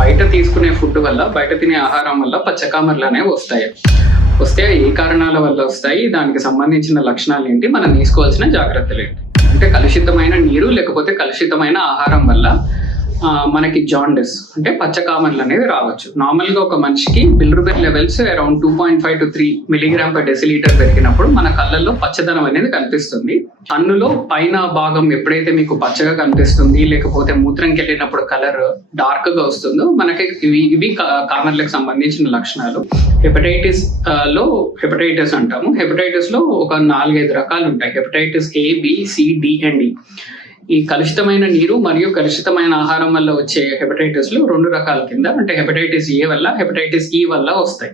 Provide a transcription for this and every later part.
బయట తీసుకునే ఫుడ్ వల్ల, బయట తినే ఆహారం వల్ల పచ్చకామెర్లు అనేవి వస్తే ఏ కారణాల వల్ల వస్తాయి, దానికి సంబంధించిన లక్షణాలు ఏంటి, మనం తీసుకోవాల్సిన జాగ్రత్తలు ఏంటి అంటే కలుషితమైన నీరు లేకపోతే కలుషితమైన ఆహారం వల్ల మనకి జాండిస్ అంటే పచ్చకామెర్లు అనేవి రావచ్చు. నార్మల్గా ఒక మనిషికి bilirubin levels around 2.5 to 3 mg/dL పెరిగినప్పుడు మన కళ్ళల్లో పచ్చదనం అనేది కనిపిస్తుంది. కన్నులో పైన భాగం ఎప్పుడైతే మీకు పచ్చగా కనిపిస్తుంది, లేకపోతే మూత్రంకి వెళ్ళినప్పుడు కలర్ డార్క్ గా వస్తుందో మనకి ఇవి కామెర్లకు సంబంధించిన లక్షణాలు. హెపటైటిస్ అంటాము. హెపటైటిస్ లో ఒక 4-5 రకాలు ఉంటాయి. Hepatitis A, B, C, D and E. ఈ కలుషితమైన నీరు మరియు కలుషితమైన ఆహారం వల్ల వచ్చే హెపటైటిస్ లు 2 రకాల కింద అంటే హెపటైటిస్ A వల్ల, హెపటైటిస్ E వల్ల వస్తాయి.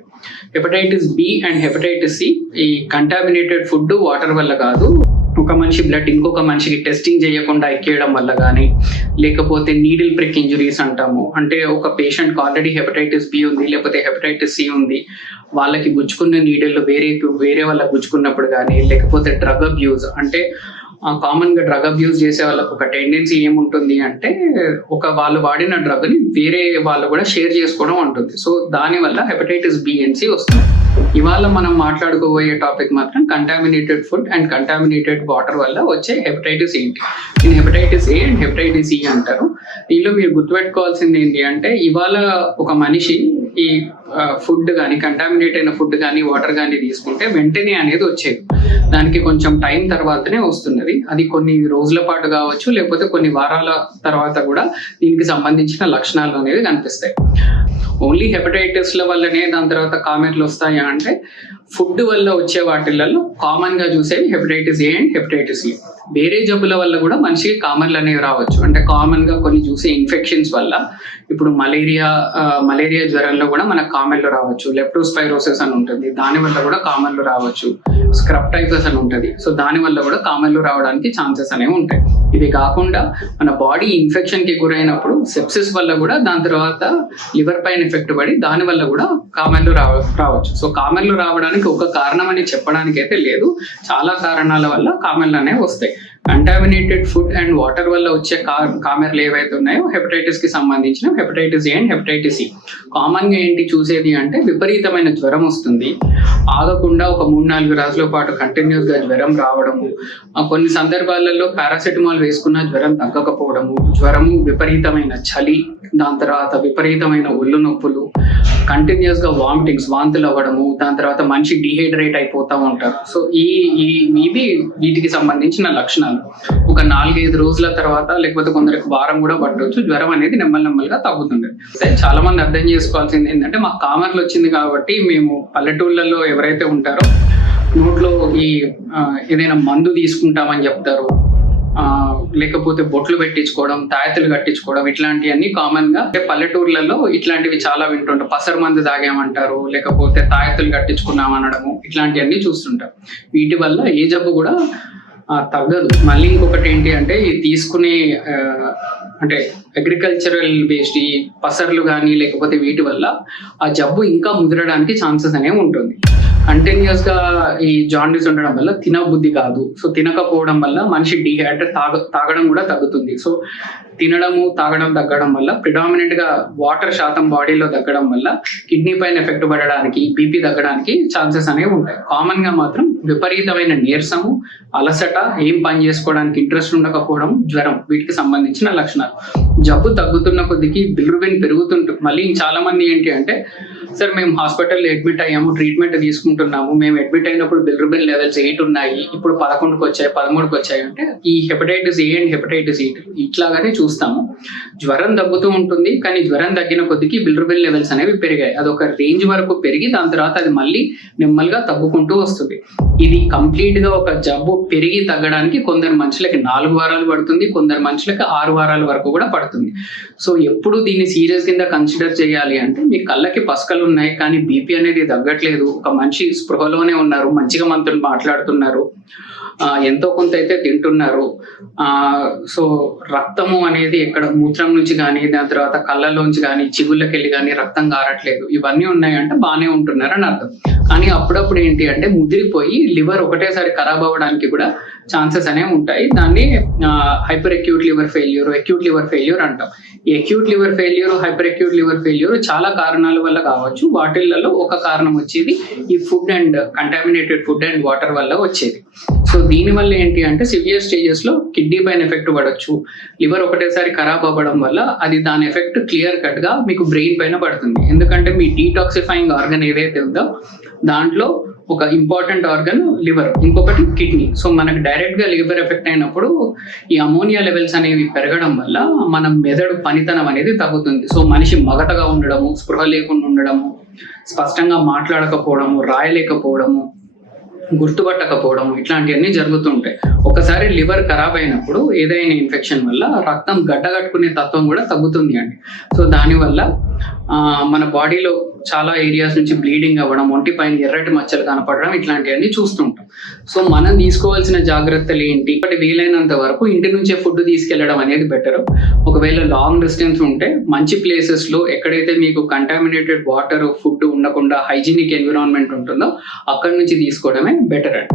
Hepatitis B and hepatitis C ఈ కంటామినేటెడ్ ఫుడ్, వాటర్ వల్ల కాదు, ఒక మనిషి బ్లడ్ ఇంకొక మనిషికి టెస్టింగ్ చేయకుండా ఎక్కేయడం వల్ల కానీ, లేకపోతే నీడిల్ ప్రిక్ ఇంజురీస్ అంటాము. అంటే ఒక పేషెంట్కి ఆల్రెడీ హెపటైటిస్ B ఉంది, లేకపోతే హెపటైటిస్ C ఉంది, వాళ్ళకి గుచ్చుకున్న నీడిల్ వేరే వాళ్ళకి గుచ్చుకున్నప్పుడు కానీ, లేకపోతే డ్రగ్ అబ్యూజ్ అంటే కామన్ గా డ్రగ్ అబ్యూజ్ చేసే వాళ్ళకి ఒక టెండెన్సీ ఏముంటుంది అంటే వాళ్ళు వాడిన డ్రగ్ ని వేరే వాళ్ళు కూడా షేర్ చేసుకోవడం ఉంటుంది. సో దానివల్ల హెపటైటిస్ B and C వస్తుంది. ఇవాళ మనం మాట్లాడుకోబోయే టాపిక్ మాత్రం contaminated food and contaminated water వల్ల వచ్చే హెపటైటిస్ ఏంటి. దీని hepatitis A and hepatitis E అంటారు. దీనిలో మీరు గుర్తుపెట్టుకోవాల్సింది ఏంటి అంటే ఇవాళ ఒక మనిషి ఈ ఫుడ్ కానీ, కంటామినేట్ అయిన ఫుడ్ కానీ, వాటర్ కానీ తీసుకుంటే వెంటనే అనేది వచ్చేది. దానికి కొంచెం టైం తర్వాతనే వస్తున్నది. అది కొన్ని రోజుల పాటు కావచ్చు, లేకపోతే కొన్ని వారాల తర్వాత కూడా దీనికి సంబంధించిన లక్షణాలు అనేవి కనిపిస్తాయి. ఓన్లీ హెపటైటిస్ల వల్లనే దాని తర్వాత కామెర్లు వస్తాయా అంటే ఫుడ్ వల్ల వచ్చే వాటిలలో కామన్ గా చూసేవి hepatitis A and hepatitis E. వేరే జబ్బుల వల్ల కూడా మనిషికి కామెర్లు అనేవి రావచ్చు. అంటే కామన్ గా కొన్ని చూసే ఇన్ఫెక్షన్స్ వల్ల, ఇప్పుడు మలేరియా జ్వరంలో కూడా మనకు కామెర్లు రావచ్చు. లెప్టోస్పైరోసిస్ అని ఉంటుంది, దాని వల్ల కూడా కామెర్లు రావచ్చు. స్క్రబ్ టైఫస్ అని ఉంటుంది, సో దాని వల్ల కూడా కామెర్లు రావడానికి ఛాన్సెస్ అనేవి ఉంటాయి. ఇవి కాకుండా మన బాడీ ఇన్ఫెక్షన్ కి గురైనప్పుడు సెప్సిస్ వల్ల కూడా, దాని తర్వాత లివర్ పైన ఎఫెక్ట్ పడి దాని వల్ల కూడా కామెర్లు రావచ్చు. సో కామెర్లు రావడానికి ఒక కారణం అని చెప్పడానికి అయితే లేదు, చాలా కారణాల వల్ల కామెర్లు అనేవి వస్తాయి. కంటామినేటెడ్ ఫుడ్ అండ్ వాటర్ వల్ల వచ్చే కామెర్లు ఏవైతే ఉన్నాయో హెపటైటిస్ కి సంబంధించిన hepatitis A and hepatitis E. Common గా ఏంటి చూసేది అంటే విపరీతమైన జ్వరం వస్తుంది, ఆగకుండా ఒక 3-4 రోజుల పాటు కంటిన్యూస్ గా జ్వరం రావడము, కొన్ని సందర్భాలలో పారాసెటమాల్ వేసుకున్న జ్వరం తగ్గకపోవడము, జ్వరము, విపరీతమైన చలి, దాని తర్వాత విపరీతమైన ఒళ్ళు నొప్పులు, కంటిన్యూస్ గా వామిటింగ్స్, వాంతులు అవ్వడము, దాని తర్వాత మనిషి డిహైడ్రేట్ అయిపోతూ ఉంటారు. సో ఇవి వీటికి సంబంధించిన లక్షణాలు. ఒక 4-5 రోజుల తర్వాత, లేకపోతే కొందరికి వారం కూడా పట్టవచ్చు, జ్వరం అనేది నెమ్మదిగా తగ్గుతుంది. చాలా మంది అర్థం చేసుకోవాల్సింది ఏంటంటే మాకు కామెర్లు వచ్చింది కాబట్టి మేము పల్లెటూళ్ళలో ఎవరైతే ఉంటారో నోట్లో ఏదైనా మందు తీసుకుంటామని చెప్తారు, లేకపోతే బొట్లు పెట్టించుకోవడం, తాయతులు కట్టించుకోవడం, ఇట్లాంటివన్నీ కామన్ గా అంటే పల్లెటూర్లలో ఇట్లాంటివి చాలా వింటుంటారు. పసరు మందు తాగామంటారు, లేకపోతే తాయతులు కట్టించుకున్నాం అనడము, ఇట్లాంటివన్నీ చూస్తుంటారు. వీటి వల్ల ఏ జబ్బు కూడా తగ్గదు. మళ్ళీ ఇంకొకటి ఏంటి అంటే తీసుకునే అంటే అగ్రికల్చరల్ వేస్ట్ ఈ పసర్లు కానీ లేకపోతే వీటి వల్ల ఆ జబ్బు ఇంకా ముదరడానికి ఛాన్సెస్ అనేవి ఉంటుంది. కంటిన్యూస్ గా ఈ జాండీస్ ఉండడం వల్ల తినబుద్ధి కాదు. సో తినకపోవడం వల్ల మనిషి డిహైడ్రేట్ తాగడం కూడా తగ్గుతుంది. సో తినడము, తాగడం తగ్గడం వల్ల ప్రిడామినెంట్ గా వాటర్ శాతం బాడీలో తగ్గడం వల్ల కిడ్నీ పైన ఎఫెక్ట్ పడడానికి, బీపీ తగ్గడానికి ఛాన్సెస్ అనేవి ఉంటాయి. కామన్ గా మాత్రం విపరీతమైన నీరసము, అలసట, ఏం పని చేసుకోవడానికి ఇంట్రెస్ట్ ఉండకపోవడం, జ్వరం, వీటికి సంబంధించిన లక్షణాలు. జబ్బు తగ్గుతున్న కొద్దికి బిలిరుబిన్ పెరుగుతుంటుంది. మళ్ళీ చాలా మంది ఏంటి అంటే సార్ మేము హాస్పిటల్లో అడ్మిట్ అయ్యాము, ట్రీట్మెంట్ తీసుకుంటున్నాము, మేము అడ్మిట్ అయినప్పుడు బిలిరుబిన్ లెవెల్స్ 8 ఉన్నాయి, ఇప్పుడు 11కి వచ్చాయి, 13కి వచ్చాయి అంటే ఈ hepatitis A and hepatitis E ఇట్లాగానే చూస్తాము. జ్వరం తగ్గుతూ ఉంటుంది, కానీ జ్వరం తగ్గిన కొద్దికి బిలిరుబిన్ లెవెల్స్ అనేవి పెరిగాయి. అది ఒక రేంజ్ వరకు పెరిగి దాని తర్వాత అది మళ్ళీ నెమ్మదిగా తగ్గుకుంటూ వస్తుంది. ఇది కంప్లీట్ గా ఒక జబ్బు పెరిగి తగ్గడానికి కొందరు మనుషులకి 4 వారాలు పడుతుంది, కొందరు మనుషులకి 6 వారాల వరకు కూడా పడుతుంది. సో ఎప్పుడు దీన్ని సీరియస్ కింద కన్సిడర్ చేయాలి అంటే మీ కళ్ళకి పసకలు ఉన్నాయి కానీ బీపీ అనేది తగ్గట్లేదు, ఒక మనిషి స్పృహలోనే ఉన్నారు, మంచిగా మనతో మాట్లాడుతున్నారు, ఎంతో కొంత అయితే తింటున్నారు, సో రక్తము అనేది ఎక్కడ మూత్రం నుంచి కానీ, దాని తర్వాత కళ్ళలోంచి కానీ, చిగుళ్ళకి వెళ్ళి కానీ రక్తం కారట్లేదు, ఇవన్నీ ఉన్నాయంటే బాగానే ఉంటున్నారు అని అర్థం. కానీ అప్పుడప్పుడు ఏంటి అంటే ముదిరిపోయి లివర్ ఒకటేసారి ఖరాబ్ అవ్వడానికి కూడా ఛాన్సెస్ అనేవి ఉంటాయి. దాన్ని హైపర్ అక్యూట్ లివర్ ఫెయిల్యూర్ అంటాం. ఈ acute liver failure, hyper acute liver failure చాలా కారణాల వల్ల కావచ్చు. వాటిల్లో ఒక కారణం వచ్చేది ఈ food and contaminated food and water వల్ల వచ్చేది. సో దీనివల్ల ఏంటి అంటే సివియర్ స్టేజెస్ లో కిడ్నీ పైన ఎఫెక్ట్ పడవచ్చు. లివర్ ఒకటేసారి ఖరాబ్ అవ్వడం వల్ల అది దాని ఎఫెక్ట్ క్లియర్ కట్ గా మీకు బ్రెయిన్ పైన పడుతుంది. ఎందుకంటే మీ డీటాక్సిఫైయింగ్ ఆర్గన్ ఏదైతే ఉందో దాంట్లో ఒక ఇంపార్టెంట్ ఆర్గన్ లివర్, ఇంకొకటి కిడ్నీ. సో మనకు డైరెక్ట్ గా లివర్ ఎఫెక్ట్ అయినప్పుడు ఈ అమోనియా లెవెల్స్ అనేవి పెరగడం వల్ల మన మెదడు పనితనం అనేది తగ్గుతుంది. సో మనిషి మగతగా ఉండడము, స్పృహ లేకుండా ఉండడము, స్పష్టంగా మాట్లాడకపోవడము, రాయలేకపోవడము, గుర్తుపట్టకపోవడం, ఇట్లాంటివన్నీ జరుగుతుంటాయి. ఒకసారి లివర్ ఖరాబ్ అయినప్పుడు ఏదైనా ఇన్ఫెక్షన్ వల్ల రక్తం గడ్డగట్టుకునే తత్వం కూడా తగ్గుతుంది అండి. సో దానివల్ల మన బాడీలో చాలా ఏరియాస్ నుంచి బ్లీడింగ్ అవ్వడం, ఒంటి పైన ఎర్రటి మచ్చలు కనపడడం, ఇట్లాంటివన్నీ చూస్తుంటాం. సో మనం తీసుకోవాల్సిన జాగ్రత్తలు ఏంటి అంటే వీలైనంత వరకు ఇంటి నుంచే ఫుడ్ తీసుకెళ్లడం అనేది బెటర్. ఒకవేళ లాంగ్ డిస్టెన్స్ ఉంటే మంచి ప్లేసెస్ లో ఎక్కడైతే మీకు కంటామినేటెడ్ వాటర్, ఫుడ్ ఉండకుండా హైజీనిక్ ఎన్విరాన్మెంట్ ఉంటుందో అక్కడి నుంచి తీసుకోవడమే బెటర్ అండి.